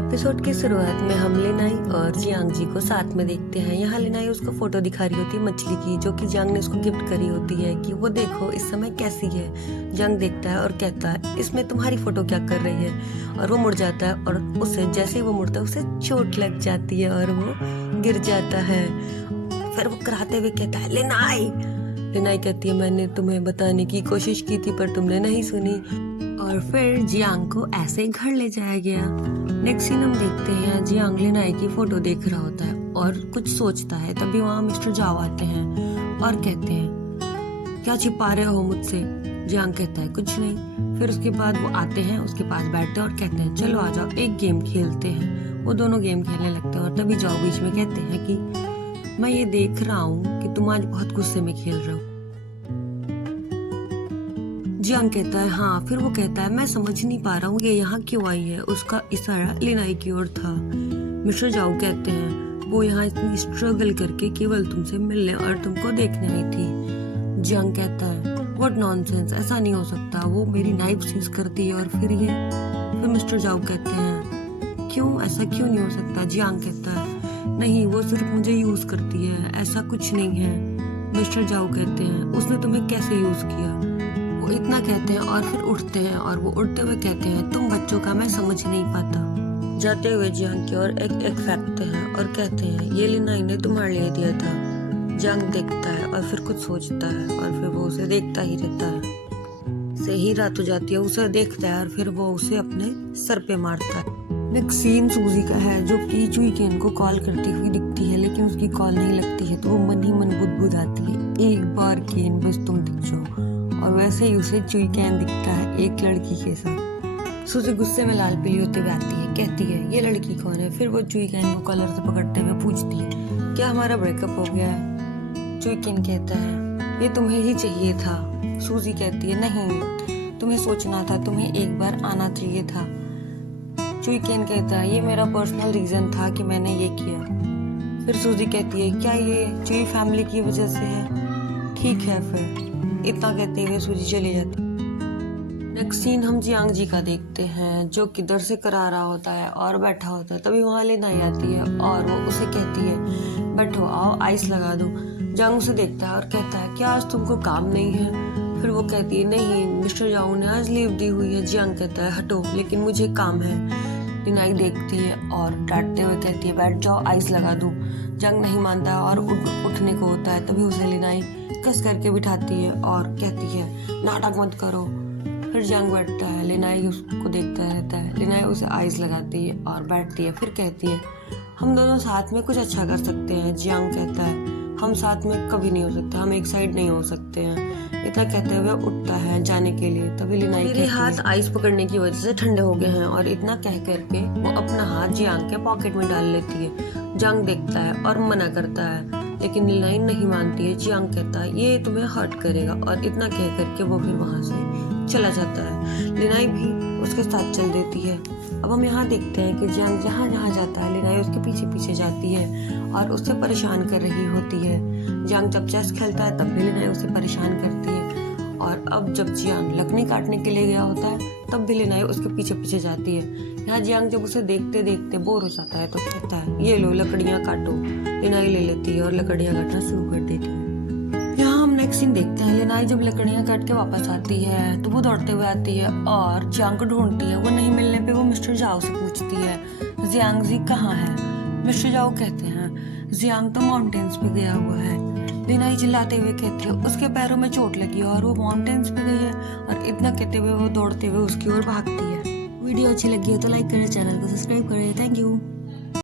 Episode की शुरुआत में हम लिनाई और जियांग जी को साथ में देखते हैं। यहाँ लिनाई उसको फोटो दिखा रही होती है मछली की, जो कि जियांग ने उसको गिफ्ट करी होती है कि वो देखो इस समय कैसी है। जियांग देखता है और कहता है इसमें तुम्हारी फोटो क्या कर रही है, और वो मुड़ जाता है और उसे जैसे ही वो मुड़ता है उसे चोट लग जाती है और वो गिर जाता है। फिर वो कराते हुए कहता है लिनाई। लिनाई कहती है मैंने तुम्हें बताने की कोशिश की थी पर तुमने नहीं सुनी, और फिर जियांग को ऐसे घर ले जाया गया। नेक्स्ट सीन हम देखते हैं जियांग लिनाई की फोटो देख रहा होता है और कुछ सोचता है। तभी वहाँ मिस्टर जाओ आते हैं और कहते हैं क्या छिपा रहे हो मुझसे। जियांग कहता है कुछ नहीं। फिर उसके बाद वो आते हैं, उसके पास बैठते हैं और कहते हैं चलो आ जाओ एक गेम खेलते हैं। वो दोनों गेम खेलने लगते हैं और तभी जाओ बीच में कहते हैं कि मैं ये देख रहा हूँ कि तुम आज बहुत गुस्से में खेल रहे हो। जियांग कहता है हाँ। फिर वो कहता है मैं समझ नहीं पा रहा हूँ ये यहाँ क्यों आई है। उसका इशारा लिनाई की ओर था। मिस्टर जाओ कहते हैं वो यहाँ इतनी स्ट्रगल करके केवल तुमसे मिलने और तुमको देखने आई थी। जियांग कहता है व्हाट नॉनसेंस, ऐसा नहीं हो सकता, वो मेरी नाइफ सीज करती है और फिर ये। फिर मिस्टर जाओ कहते हैं क्यों, ऐसा क्यों नहीं हो सकता। जियांग कहता है नहीं वो सिर्फ मुझे यूज करती है, ऐसा कुछ नहीं है। मिस्टर जाओ कहते हैं उसने तुम्हें कैसे यूज किया। वो इतना कहते हैं और फिर उठते हैं और वो उठते हुए कहते हैं तुम बच्चों का मैं समझ नहीं पाता। जाते हुए जियांग की ओर एक फेंकते हैं और कहते हैं ये लिनाई ने तुम्हारे लिए दिया था। जियांग देखता है और फिर कुछ सोचता है और फिर वो उसे देखता ही रहता है। से ही रात हो जाती है, उसे देखता है और फिर वो उसे अपने सर पे मारता है। नेक्स्ट सीन सूजी का है जो कि चुई केन को कॉल करती हुई दिखती है, लेकिन उसकी कॉल नहीं लगती है तो वो मन ही मन बुदबुदाती है एक बार केन बस तुम दिख जाओ। और वैसे ही उसे चुई कैन दिखता है एक लड़की के साथ। सूजी गुस्से में लाल पीली होते हुए आती है, कहती है ये लड़की कौन है। फिर वो चुई कैन को कॉलर से पकड़ते हुए पूछती है क्या हमारा ब्रेकअप हो गया है। चुई कैन कहता है ये तुम्हें ही चाहिए था। सूजी कहती है नहीं, तुम्हें सोचना था, तुम्हें एक बार आना चाहिए था। चुई कैन कहता है ये मेरा पर्सनल रीजन था कि मैंने ये किया। फिर सूजी कहती है क्या ये चुई फैमिली की वजह से है। ठीक है फिर। इतना कहते हुए सूजी चली जाती। नेक्स्ट सीन हम जियांग जी का देखते हैं जो किधर से करा रहा होता है और बैठा होता है। तभी वहाँ लिनाई आती है और वो उसे कहती है बैठो आओ आइस लगा दो। जियांग उसे देखता है और कहता है क्या आज तुमको काम नहीं है। फिर वो कहती है नहीं मिस्टर जाओ ने आज लीव दी हुई है। जियांग कहता है हटो लेकिन मुझे काम है। लिनाई देखती है और डांटते हुए कहती है बैठ जाओ आइस लगा दूं। जियांग नहीं मानता और उठने को होता है। तभी उसे लिनाई कस करके बिठाती है और कहती है नाटक मत करो। फिर जियांग बैठता है, लिनाई उसको देखता रहता है। लिनाई उसे आइस लगाती है और बैठती है। फिर कहती है हम दोनों साथ में कुछ अच्छा कर सकते हैं। जियांग कहता है हम साथ में कभी नहीं हो सकते, हम एक साइड नहीं हो सकते हैं। इतना कहते हुए उठता है जाने के लिए। तभी लिनाई मेरे हाथ आइस पकड़ने की वजह से ठंडे हो गए हैं, और इतना कह करके वो अपना हाथ जियांग के पॉकेट में डाल लेती है। जियांग देखता है और मना करता है लेकिन लिनाई नहीं मानती है। जियांग कहता है ये तुम्हें हर्ट करेगा, और इतना कह करके वो फिर वहाँ से चला जाता है। लिनाई भी उसके साथ चल देती है। अब हम यहाँ देखते हैं कि जियांग जहाँ जहाँ जाता है लिनाई उसके पीछे पीछे जाती है और उससे परेशान कर रही होती है। जियांग जब चेस खेलता है तब भी लिनाई उसे परेशान करती है, और अब जब जियांग लकड़ी काटने के लिए गया होता है तब भी लिनाई उसके पीछे पीछे जाती है। यहाँ जियांग जब उसे देखते देखते बोर हो जाता है तो कहता है ये लो लकड़ियाँ काटो। लिनाई ले लेती है और लकड़ियाँ काटना शुरू कर देती है। यहाँ हम नेक्स्ट सीन देखते हैं लिनाई जब लकड़ियाँ काट के वापस आती है तो वो दौड़ते हुए आती है और जियांग को ढूंढती है। वो नहीं मिलने पे वो मिस्टर जाओ से पूछती है जियांग जी कहाँ है। मिस्टर जाओ कहते हैं जियांग तो माउंटेन्स पे गया हुआ है। लिनाई चिल्लाते हुए कहती है उसके पैरों में चोट लगी है और वो माउंटेन्स पे गई है, और इतना कहते हुए वो दौड़ते हुए उसकी ओर भागती है। वीडियो अच्छी लगी है तो लाइक करें, चैनल को सब्सक्राइब करें। Thank you.